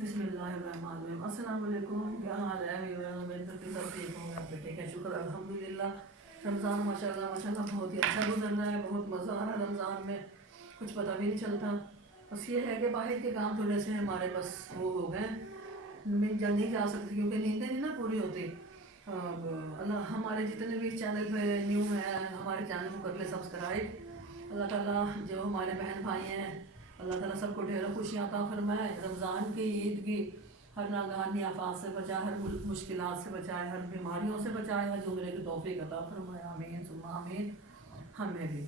बिस्मिल्लाहिर्रहमानिर्रहीम। अस्सलाम वालेकुम। क्या हाल है? मेरे घर पे सब ठीक होंगे, आप बेटे का शुक्र अल्हम्दुलिल्लाह। रमज़ान माशाल्लाह माशाल्लाह बहुत ही अच्छा गुजर रहा है, बहुत मज़ा आ रहा है रमज़ान में, कुछ पता भी नहीं चलता। बस ये है कि बाहर के काम थोड़े से हमारे बस वो हो गए, मैं नहीं जा सकती क्योंकि नींदें नहीं ना पूरी होती। अब अल्लाह हमारे जितने भी चैनल पे न्यू हैं हमारे चैनल को कर ले सब्सक्राइब। अल्लाह ताला जो हमारे बहन भाई हैं अल्लाह ताला सबको ढेरों खुशियाँ अता फरमाए। रमज़ान की ईद की हर नागहानी आफात से बचाए, हर मुश्किलात से बचाए, हर बीमारियों से बचाए, हर जुमरे की तौफीक अता फरमाए। आमीन सुम्मा आमीन। हमें भी।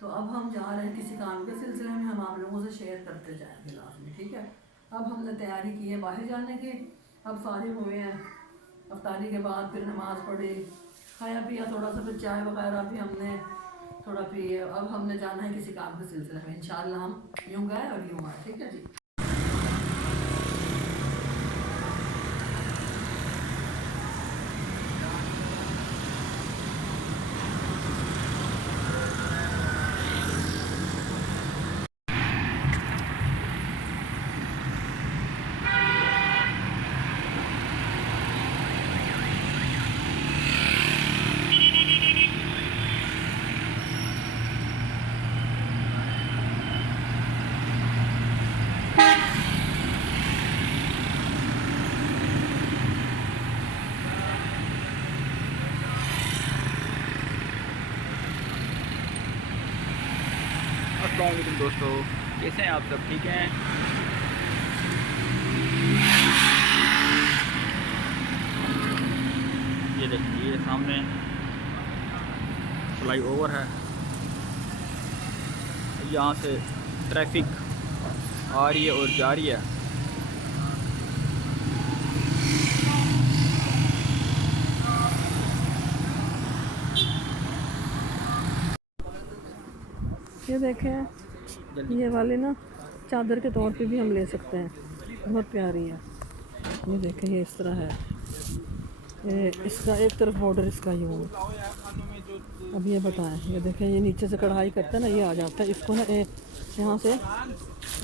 तो अब हम जा रहे हैं किसी काम के सिलसिले में, हम आप लोगों से शेयर करते जाएंगे लाजमी, ठीक है। अब हमने तैयारी की है बाहर जाने की, अब फारिग हुए हैं, अफ्तारी के बाद फिर नमाज़ पढ़ी, खाया पिया थोड़ा सा, फिर चाय वगैरह भी हमने थोड़ा पिए। अब हमने जाना है किसी काम के सिलसिले में, इंशाल्लाह हम यूँ गए और यूँ आए, ठीक है जी। अस्सलाम वालेकुम दोस्तों, कैसे हैं आप सब? ठीक हैं? ये देखिए, ये सामने फ्लाई ओवर है, यहाँ से ट्रैफिक आ रही है और जा रही है। ये देखें, ये वाली ना चादर के तौर पे भी हम ले सकते हैं, बहुत प्यारी है। ये देखें, ये इस तरह है, ये इसका एक तरफ बॉर्डर इसका यूँ है। अब ये बताएं, ये देखें, ये नीचे से कढ़ाई करता है ना, ये आ जाता है, इसको ना यहाँ से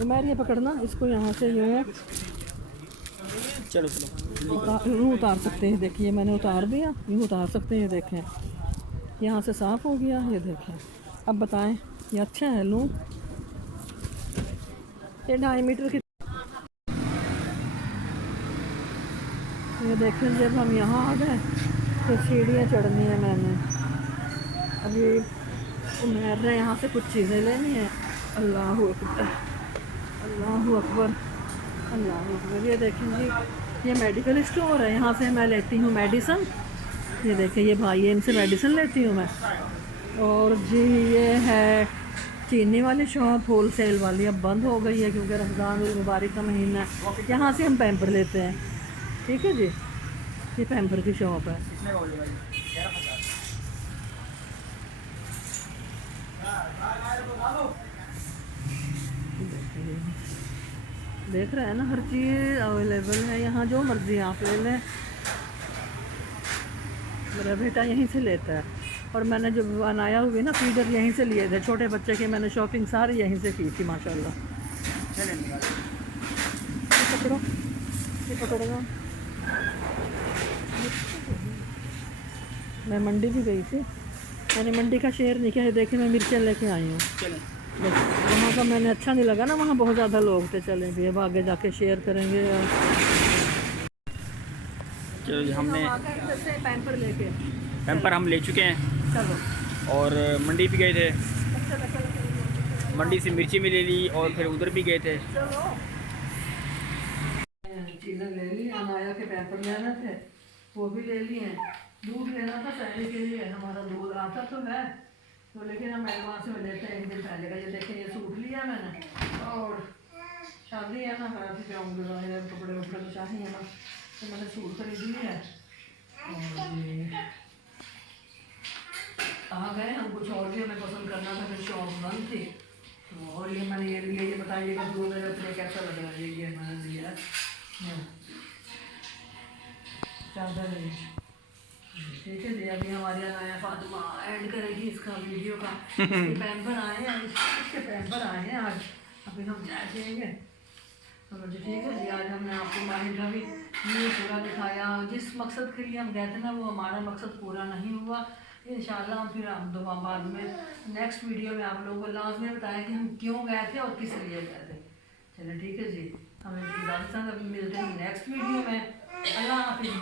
उमर ये पकड़ना, इसको यहाँ से यूँ चलो यूँ उतार सकते हैं। देखिए मैंने उतार दिया, यूँ उतार सकते हैं। ये देखें, यहाँ से साफ़ हो गया। ये देखें, अब बताएं, ये अच्छा है। लूँ, ये 2.5 मीटर की। ये देखें, जब हम यहाँ आ गए तो सीढ़ियाँ चढ़नी है मैंने, अभी उमर ने यहाँ से कुछ चीज़ें लेनी है। अल्लाह अकबर, अल्लाह अकबर, अल्लाह अकबर। ये देखें जी, ये मेडिकल स्टोर है, यहाँ से मैं लेती हूँ मेडिसन। ये देखें, ये भाई है, इनसे मेडिसिन लेती हूँ मैं। और जी ये है चीनी वाली शॉप, होल सेल वाली, अब बंद हो गई है क्योंकि रमज़ान मुबारक का महीना है। यहाँ से हम पैम्पर लेते हैं, ठीक है जी। ये पैम्पर की शॉप है। देख रहे हैं ना, हर चीज़ अवेलेबल है यहाँ, जो मर्ज़ी आप ले लें। मेरा बेटा यहीं से लेता है, और मैंने जो बनाया हुई ना फीडर यहीं से लिए थे, छोटे बच्चे की मैंने शॉपिंग सारी यहीं से की थी माशाल्लाह। ये पकड़ो, ये पकड़ो। मैं मंडी भी गई थी, मैंने मंडी का शेयर नहीं किया। देखे, मैं मिर्चें लेके आई हूँ, बस वहाँ का मैंने अच्छा नहीं लगा ना, वहाँ बहुत ज़्यादा लोग थे। चलें भी अब आगे जाके शेयर करेंगे। चलो, हमने पैम्पर लेके पैम्पर हम ले चुके हैं, चलो, और मंडी भी गए थे, मंडी से मिर्ची भी ले ली, और फिर उधर भी गए थे। चीज़ें ले ली, अनाया के पैम्पर लेने थे, वो भी ले लिए। दूध लेना था पहले के लिए, हमारा दूध आता तो है तो, लेकिन हम एडवांस में लेते हैं एक दिन पहले का। ये देखें, ये सूट लिया मैंने, और शादी है ना, घर से जाऊँगी, कपड़े वपड़े तो चाहिए ना, तो मैंने सूट खरीद लिया है। और ये आ गए हम, कुछ और भी हमें पसंद करना था, फिर शॉप बंद थी। तो और ये मैंने ये लिया, ये बताइएगा दूध है अपने कैसा लग रहा है। ये मैंने लिया चादर है, ठीक है जी। अभी हमारे यहाँ आया फातिमा ऐड करेगी इसका वीडियो का। इसके पैम्पर आए हैं, इसके पैम्पर आए हैं आज, अभी हम जाएंगे चलो जी ठीक है जी। आज हमने आपको माहिर रवि ये पूरा दिखाया। जिस मकसद के लिए हम गए थे ना वो हमारा मकसद पूरा नहीं हुआ। इंशाल्लाह हम फिर हम दोबारा बाद में नेक्स्ट वीडियो में आप लोगों को लाजमी बताएं कि हम क्यों गए थे और किस लिए गए थे। चलिए ठीक है जी, हमें इजाज़त, मिलते हैं नेक्स्ट वीडियो में। अल्लाह हाफिज़।